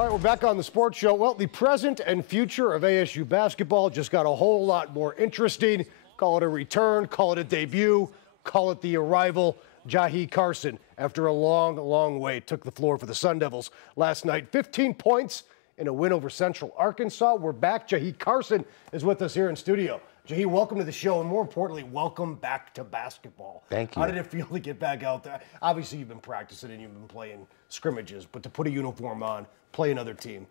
All right, we're back on the sports show. Well, the present and future of ASU basketball just got a whole lot more interesting. Call it a return, call it a debut, call it the arrival. Jahii Carson, after a long, long wait, took the floor for the Sun Devils last night. 15 points in a win over Central Arkansas. We're back. Jahii Carson is with us here in studio. Jahii, welcome to the show, and more importantly, welcome back to basketball. Thank you. How did it feel to get back out there? Obviously, you've been practicing and you've been playing scrimmages, but to put a uniform on, play another team,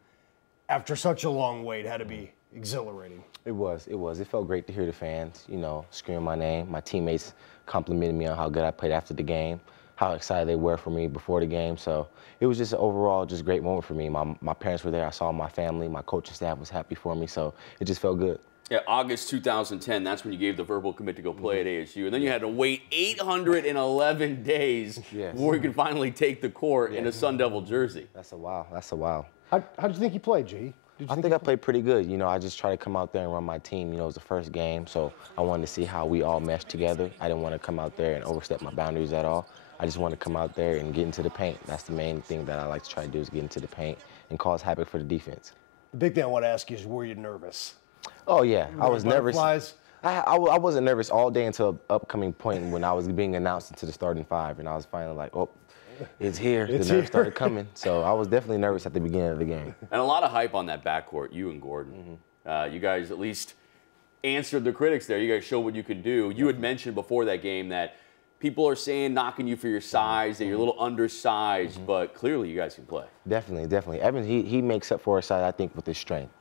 after such a long wait, had to be exhilarating. It was. It felt great to hear the fans, scream my name. My teammates complimented me on how good I played after the game, how excited they were for me before the game. So it was just an overall just great moment for me. My parents were there. I saw my family. My coaching staff was happy for me. So it just felt good. Yeah, August 2010, that's when you gave the verbal commit to go play at ASU. And then you had to wait 811 days before you could finally take the court in a Sun Devil jersey. That's a wow. That's a wow. How did you think you played, Jahii? I think I played pretty good. I just tried to come out there and run my team. It was the first game, so I wanted to see how we all meshed together. I didn't want to come out there and overstep my boundaries at all. I just wanted to come out there and get into the paint. That's the main thing that I like to try to do, is get into the paint and cause havoc for the defense. The big thing I want to ask you is, were you nervous? Oh, yeah. I was nervous. I wasn't nervous all day until an upcoming point when I was being announced into the starting five, and I was finally like, oh, it's here. The nerves started coming. So I was definitely nervous at the beginning of the game. And a lot of hype on that backcourt, you and Gordon. You guys at least answered the critics there. You guys showed what you could do. You had mentioned before that game that people are saying, knocking you for your size, that you're a little undersized, but clearly you guys can play. Definitely. Evans, he makes up for his size, I think, with his strength.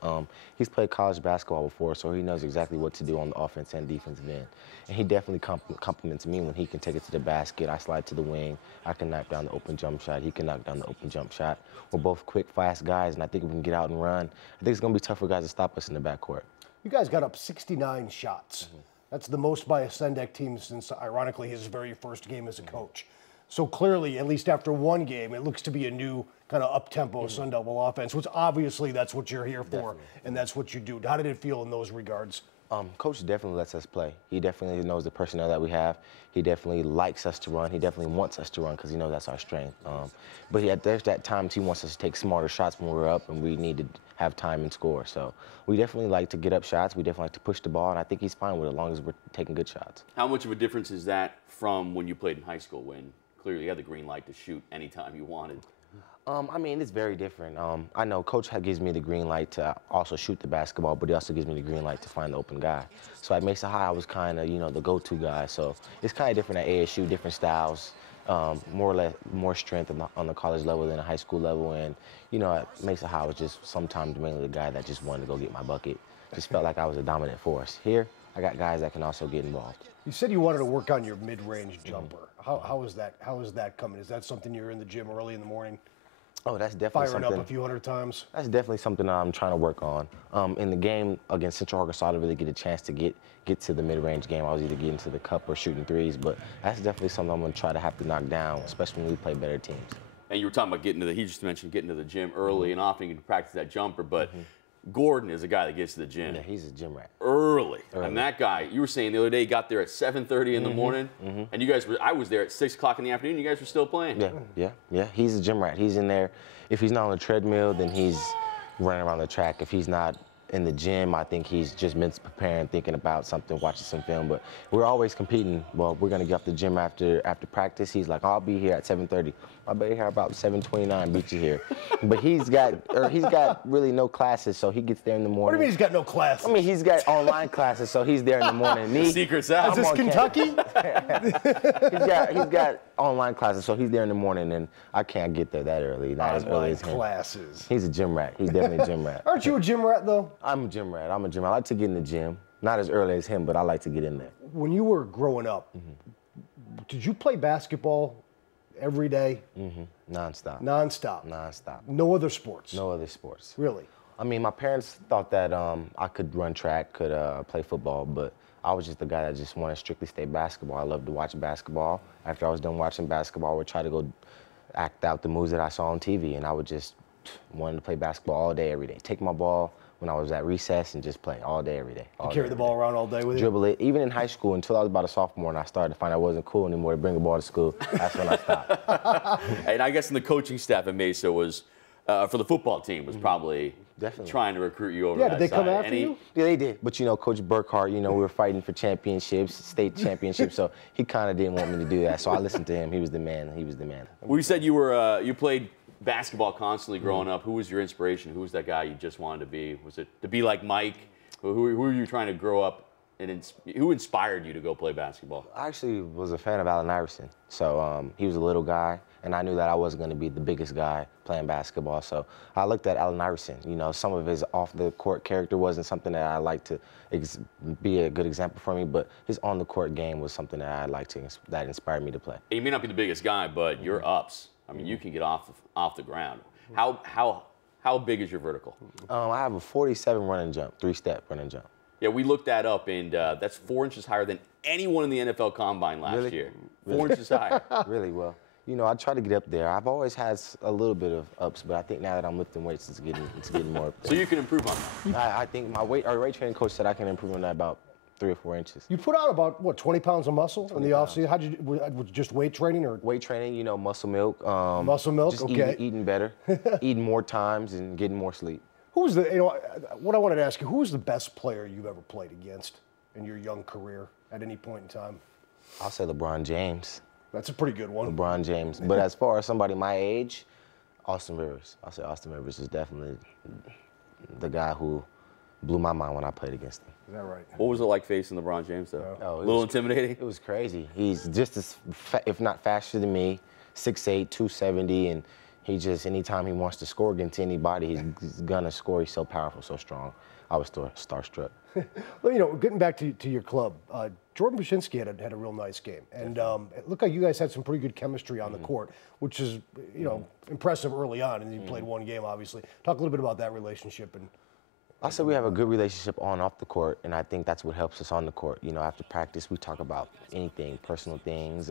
He's played college basketball before, so he knows exactly what to do on the offense and defensive end. And he definitely compliments me when he can take it to the basket. I slide to the wing. I can knock down the open jump shot. He can knock down the open jump shot. We're both quick, fast guys, and I think if we can get out and run, I think it's going to be tough for guys to stop us in the backcourt. You guys got up 69 shots. That's the most by a Sendek team since, ironically, his very first game as a coach. So clearly, at least after one game, it looks to be a new kind of up-tempo Sun Devil offense, which obviously that's what you're here for, and that's what you do. How did it feel in those regards? Coach definitely lets us play. He definitely knows the personnel that we have. He definitely likes us to run. He definitely wants us to run because he knows that's our strength. But there's that times he wants us to take smarter shots when we're up and we need to have time and score. So we definitely like to get up shots. We definitely like to push the ball, and I think he's fine with it as long as we're taking good shots. How much of a difference is that from when you played in high school, when clearly you had the green light to shoot anytime you wanted? I mean, it's very different. I know Coach gives me the green light to also shoot the basketball, but he also gives me the green light to find the open guy. So at Mesa High, I was kind of, the go-to guy. So it's kind of different at ASU, different styles, more or less more strength on the college level than the high school level. And, at Mesa High, I was just sometimes mainly the guy that just wanted to go get my bucket. Just felt like I was a dominant force. Here, I got guys that can also get involved. You said you wanted to work on your mid-range jumper. How is that coming? Is that something you're in the gym early in the morning? Oh, that's definitely firing up a few hundred times. That's definitely something that I'm trying to work on. In the game against Central Arkansas, I didn't really get a chance to get to the mid-range game. I was either getting to the cup or shooting threes, but that's definitely something I'm going to try to have to knock down, especially when we play better teams. And you were talking about he just mentioned getting to the gym early and often you can practice that jumper, but Gordon is a guy that gets to the gym. Yeah, he's a gym rat. Early. And that guy, you were saying the other day, he got there at 7:30 in the morning, and you guys I was there at 6 o'clock in the afternoon, you guys were still playing. Yeah, he's a gym rat. He's in there. If he's not on the treadmill, then he's running around the track. If he's not in the gym, I think he's just mentally preparing, thinking about something, watching some film. But we're always competing. Well, we're gonna get off the gym after practice. He's like, I'll be here at 7:30. I'll be here about 7:29. Beat you here. But he's got really no classes, so he gets there in the morning. What do you mean he's got no classes? I mean, he's got online classes, so he's there in the morning. Me, secret's out. Is this Kentucky? he's got online classes, so he's there in the morning, and I can't get there that early. Not as early as him. Classes. He's a gym rat. He's definitely a gym rat. Aren't you a gym rat though? I'm a gym rat. I like to get in the gym. Not as early as him, but I like to get in there. When you were growing up, did you play basketball every day? Nonstop. Nonstop. Nonstop. No other sports? No other sports. Really? I mean, my parents thought that I could run track, could play football, but I was just the guy that just wanted to strictly stay basketball. I loved to watch basketball. After I was done watching basketball, I would try to go act out the moves that I saw on TV, and I would just wanted to play basketball all day, every day. Take my ball when I was at recess and just play all day, every day. You carry the ball around all day with you? Dribble it. Even in high school, until I was about a sophomore and I started to find it wasn't cool anymore to bring a ball to school, that's when I stopped. And I guess in the coaching staff at Mesa was for the football team was probably Definitely. trying to recruit you over Yeah, that did they come side. after you? Yeah, they did. But, you know, Coach Burkhart, you know, we were fighting for championships, state championships, so he kind of didn't want me to do that. So I listened to him. He was the man. He was the man. Well, you said you played basketball constantly growing up. Who was your inspiration? Who was that guy you just wanted to be? Was it to be like Mike? Who were you trying to grow up, and who inspired you to go play basketball? I actually was a fan of Allen Iverson. So he was a little guy, and I knew that I wasn't going to be the biggest guy playing basketball. So I looked at Allen Iverson. You know, some of his off-the-court character wasn't something that I liked to be a good example for me, but his on-the-court game was something that I liked that inspired me to play. You may not be the biggest guy, but your ups. I mean, you can get off the ground. How big is your vertical? I have a 47 running jump, 3-step running jump. Yeah, we looked that up, and that's 4 inches higher than anyone in the NFL Combine last year. 4 inches higher. Really well. You know, I try to get up there. I've always had a little bit of ups, but I think now that I'm lifting weights, it's getting more up there. So you can improve on that. I think our weight training coach said I can improve on that about 3 or 4 inches. You put out about, what, 20 pounds of muscle in the offseason? How'd you, was it just weight training or? Weight training, you know, muscle milk. Muscle milk, just okay. Eating better, eating more times, and getting more sleep. Who's the, you know, what I wanted to ask you, who was the best player you've ever played against in your young career at any point in time? I'll say LeBron James. That's a pretty good one. LeBron James. But as far as somebody my age, Austin Rivers. I'll say Austin Rivers is definitely the guy who blew my mind when I played against him. Is that right? What was it like facing LeBron James, though? Oh, a little intimidating? It was crazy. He's just as, if not faster than me, 6'8", 270, and he just, anytime he wants to score against anybody, he's gonna score. He's so powerful, so strong. I was starstruck. Well, you know, getting back to your club, Jordan Baczynski had a real nice game, and it looked like you guys had some pretty good chemistry on the court, which is, you know, impressive early on. And you played one game, obviously. Talk a little bit about that relationship. And I said we have a good relationship on and off the court, and I think that's what helps us on the court. You know, after practice, we talk about anything, personal things,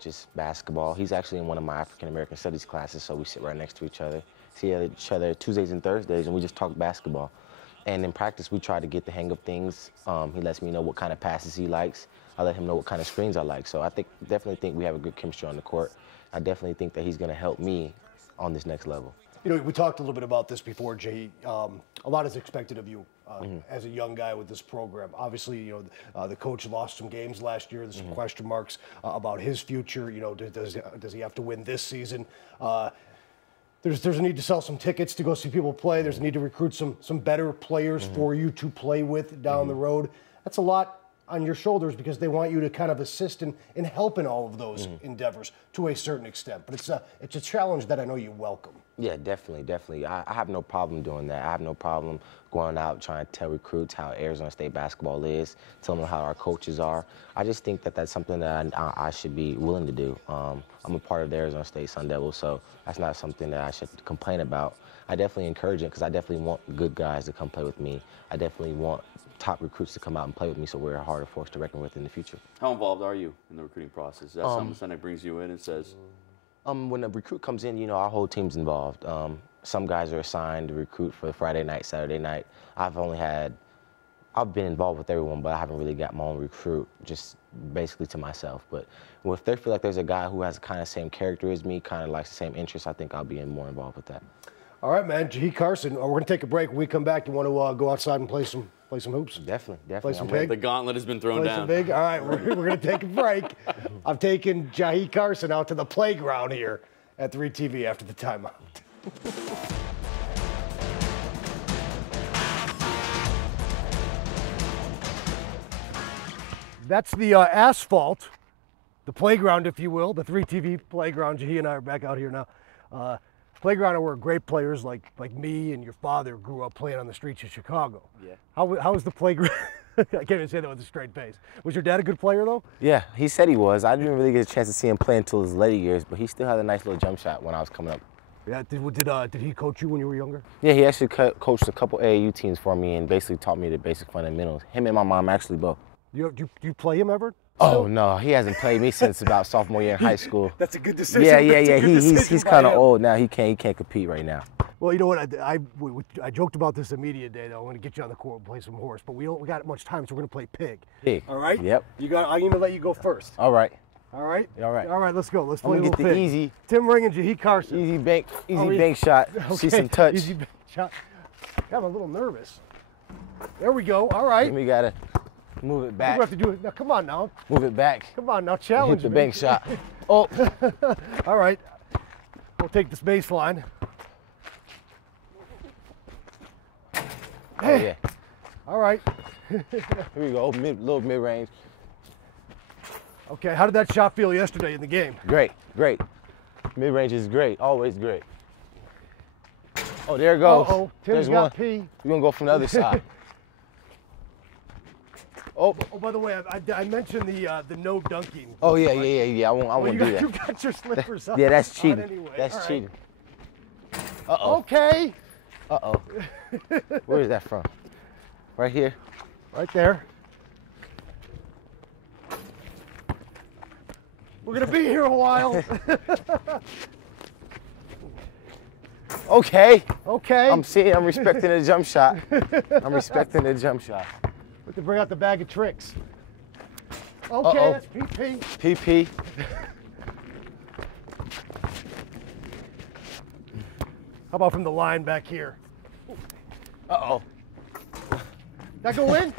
just basketball. He's actually in one of my African American studies classes, so we sit right next to each other, see each other Tuesdays and Thursdays, and we just talk basketball. And in practice, we try to get the hang of things. He lets me know what kind of passes he likes. I let him know what kind of screens I like. So I definitely think we have a good chemistry on the court. I definitely think that he's going to help me on this next level. you know, we talked a little bit about this before, Jahii. A lot is expected of you as a young guy with this program. Obviously, you know, the coach lost some games last year. There's some question marks about his future. You know, does he have to win this season? There's a need to sell some tickets to go see people play. There's a need to recruit some better players for you to play with down the road. That's a lot on your shoulders because they want you to kind of assist in helping all of those endeavors to a certain extent. But it's a challenge that I know you welcome. Yeah, definitely, definitely. I have no problem doing that. I have no problem going out trying to tell recruits how Arizona State basketball is, telling them how our coaches are. I just think that that's something that I should be willing to do. I'm a part of the Arizona State Sun Devils, so that's not something that I should complain about. I definitely encourage it because I definitely want good guys to come play with me. I definitely want top recruits to come out and play with me so we're a harder force to reckon with in the future. How involved are you in the recruiting process? Is that something that brings you in and says? When a recruit comes in, you know, our whole team's involved. Some guys are assigned to recruit for Friday night, Saturday night. I've been involved with everyone, but I haven't really got my own recruit, just basically to myself. But if they feel like there's a guy who has the kind of same character as me, kind of likes the same interests, I think I'll be more involved with that. All right, man. Jahii Carson, we're going to take a break. When we come back, you want to go outside and play some hoops? Definitely. Play some pig? The gauntlet has been thrown Play down. some big? All right, we're going to take a break. I'm taking Jahii Carson out to the playground here at 3TV after the timeout. That's the asphalt, the playground, if you will, the 3TV playground. Jahii and I are back out here now. Playground where great players like me and your father grew up playing on the streets of Chicago. Yeah. How was the playground? I can't even say that with a straight face. Was your dad a good player, though? Yeah, he said he was. I didn't really get a chance to see him play until his later years, but he still had a nice little jump shot when I was coming up. Yeah. Did he coach you when you were younger? Yeah, he actually coached a couple AAU teams for me and basically taught me the basic fundamentals. Him and my mom actually both. Do you play him ever? Oh no, he hasn't played me since about sophomore year in high school. That's a good decision. Yeah. He's kind of old now. He can't compete right now. Well, you know what? I joked about this at media day. Though I'm going to get you on the court and play some horse, but we don't got much time, so we're going to play pig. Pig. All right. Yep. I'm going to let you go first. All right. All right. All right. All right. Let's go. Let's I'm play a gonna little get the thing. easy. Tim Ring and Jahii Carson. Easy bank yeah. shot. See some touch. Easy bank shot. I'm a little nervous. There we go. All right. Then we gotta move it back. We have to do it. Now, come on now. Move it back. Come on now. Challenge Hit the me. bank shot. Oh. All right. We'll take this baseline. Oh yeah. All right. Here we go. Little mid range. Okay. How did that shot feel yesterday in the game? Great. Mid range is great. Always great. Oh, there it goes. Uh-oh. Tim's There's got one. P. We're gonna go from the other side. Oh. Oh, by the way, I mentioned the no dunking. Oh yeah. I won't do that. You got your slippers on. Yeah, that's on cheating. anyway. That's All right. cheating. Uh-oh. Okay. Uh-oh. Where is that from? Right here. Right there. We're gonna be here a while. Okay. Okay. I'm respecting the jump shot. I'm respecting the jump shot. We have to bring out the bag of tricks. Okay, Uh-oh. that's PP. PP. How about from the line back here? Uh-oh. That go in?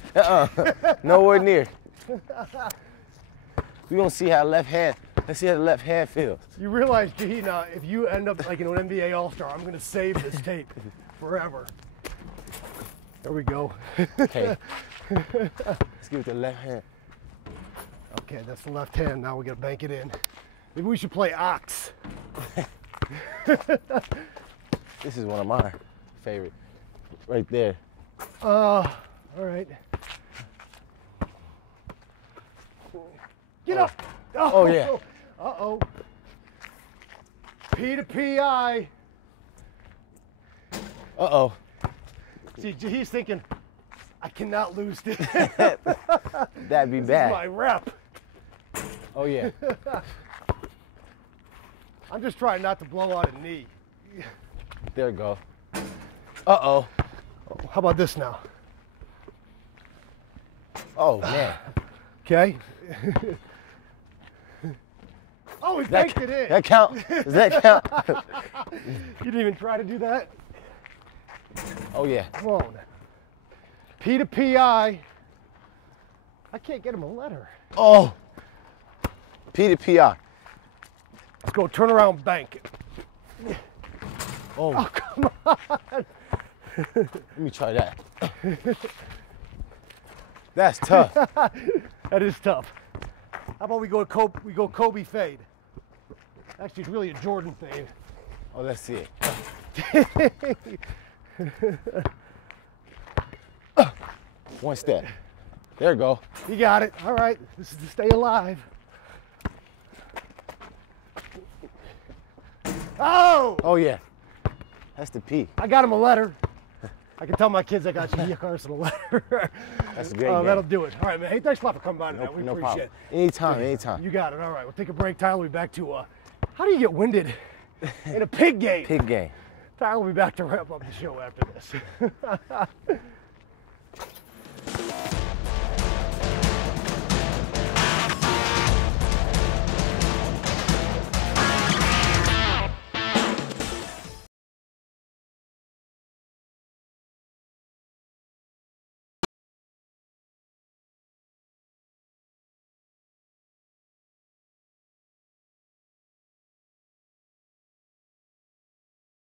Nowhere near. We're gonna see how left hand. Let's see how the left hand feels. You realize, Jahii, now if you end up like an NBA All-Star, I'm gonna save this tape forever. There we go. Okay. Let's give it the left hand. Okay, that's the left hand. Now we gotta bank it in. Maybe we should play ox. This is one of my favorite. Right there. All right. Get up. Oh, yeah. Uh-oh. P to PI. Uh-oh. See, Jahii's thinking, I cannot lose this. That'd be This is bad. my rep. Oh, yeah. I'm just trying not to blow out a knee. There we go. Uh-oh. How about this now? Oh, man. Okay. Oh, he banked it in. That count? Does that count? You didn't even try to do that? Oh, yeah. Come on. P to PI. I can't get him a letter. Oh. P to PI. Let's go turn around bank. Oh. Come on. Let me try that. That's tough. That is tough. How about we go Kobe fade? Actually, it's really a Jordan fade. Oh, let's see it. One step. There we go. You got it. All right. This is to stay alive. Oh! Oh, yeah. That's the P. I got him a letter. I can tell my kids I got Jahii Carson a letter. That's a great game. That'll do it. All right, man. Hey, thanks a lot for coming by tonight. We No appreciate problem. it. Anytime. You got it. All right. We'll take a break. Tyler will be back to, how do you get winded in a pig game? Pig game. Tyler will be back to wrap up the show after this.